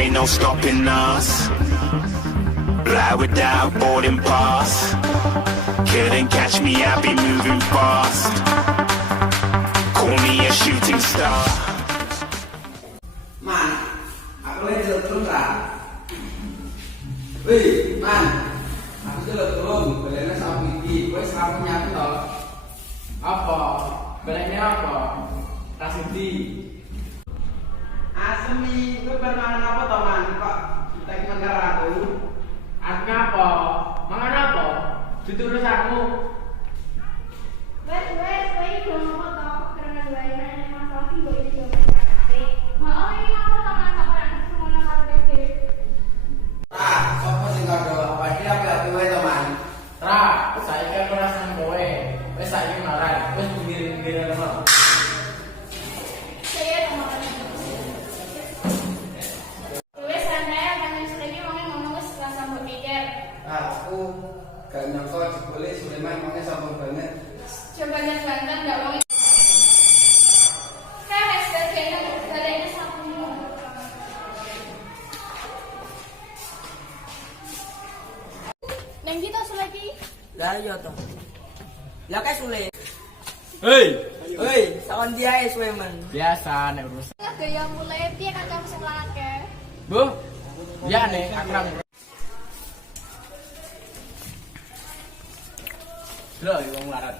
ain't no stopping us. Fly without boarding pass. Couldn't catch me, I'll be moving fast. Call me a shooting star. Man, aku lagi jalan terus lah. Wih, man, aku jalan terus. Belinya sama Wiki, gue selalu nyatu toh. Apa? Belinya apa? Rasidi. Asmi, gue bermangan apa toh man? Kok kita ingin mengarah aku? Artinya apa? Mangan apa? Ditulis aku. Wes, gue ngomong toh, karena gue yang masalah gue ini juga berkata. Mau ini aku teman sama yang semuanya harus deh. Ah, sopo sing kado apa iki apa kowe to man? Ra, saiki aku rasane kowe. Wis saiki marah, wis pinggir-pinggir ngono. Saya teman. Wes santai, kan lagi ngomong wes rasa berpikir. Aku gak nyangka jebule Sulaiman ngomongnya sombong banget. Coba jangan enggak mau. Kayak sebenarnya sapunya. Neng kita lagi. Lah iya toh. Lah kae Sule. Hei, Sakon dia ae suwe men. biasa nek urus. Gaya mulai piye kancamu sing lake? Bu, ya nih akrab. Lho, wong larat.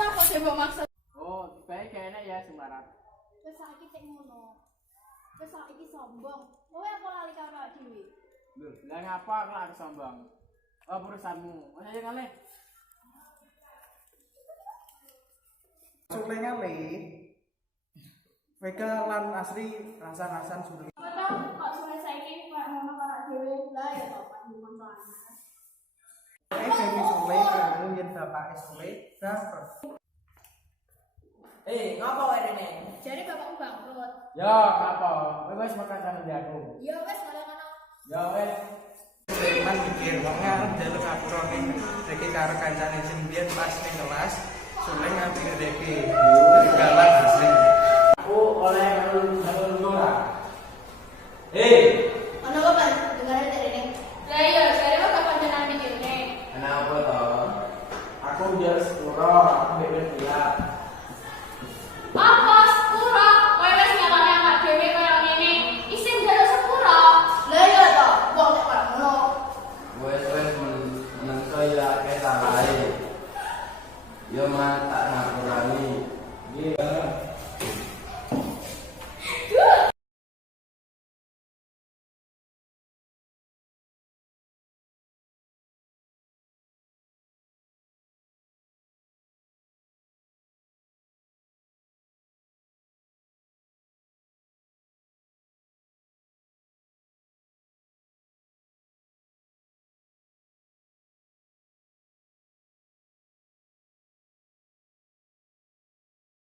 Apa sih mbok maksud? Oh, baik kayaknya ya sing larat. Wes saiki cek ngono. Wes saiki sombong. Kowe apa lali karo awake dhewe? Lho, lah ngapa aku harus sombong? Oh, perusahaanmu. Wes aja kali. Sule ngale. Vega lan asri rasa-rasan Sule. Betul, kok suwe saiki kok ngono karo awake dhewe. Lah ya kok pas ngomong soalnya. Femi Sule kamu yen bapak Sule dapat. Ngapa wae rene? Jadi bapakmu bangkrut. Ya, apa? Kowe wis makan sama dia aku. Ya wes ngono-ngono. Ya wes. Sulaiman mikir wong arep njaluk aturane reki karo kancane sing biyen pas ning kelas. Sule ngambil reki. Galan asli. Aku oleh ngalun ora. Ono kok Pan? Dengaran dari Neng. Lah iya, jare kok kapan jenengan mikirne? Kenapa toh? Aku biar sepuro, aku bebek dia. Apa sepura? Kowe wis nyalahne awak dhewe koyo ngene. Isin njaluk sepura. Lah iya to, wong nek ora ngono. Wes menengso ya akeh salahe. Yo mah tak ngapurani. Iki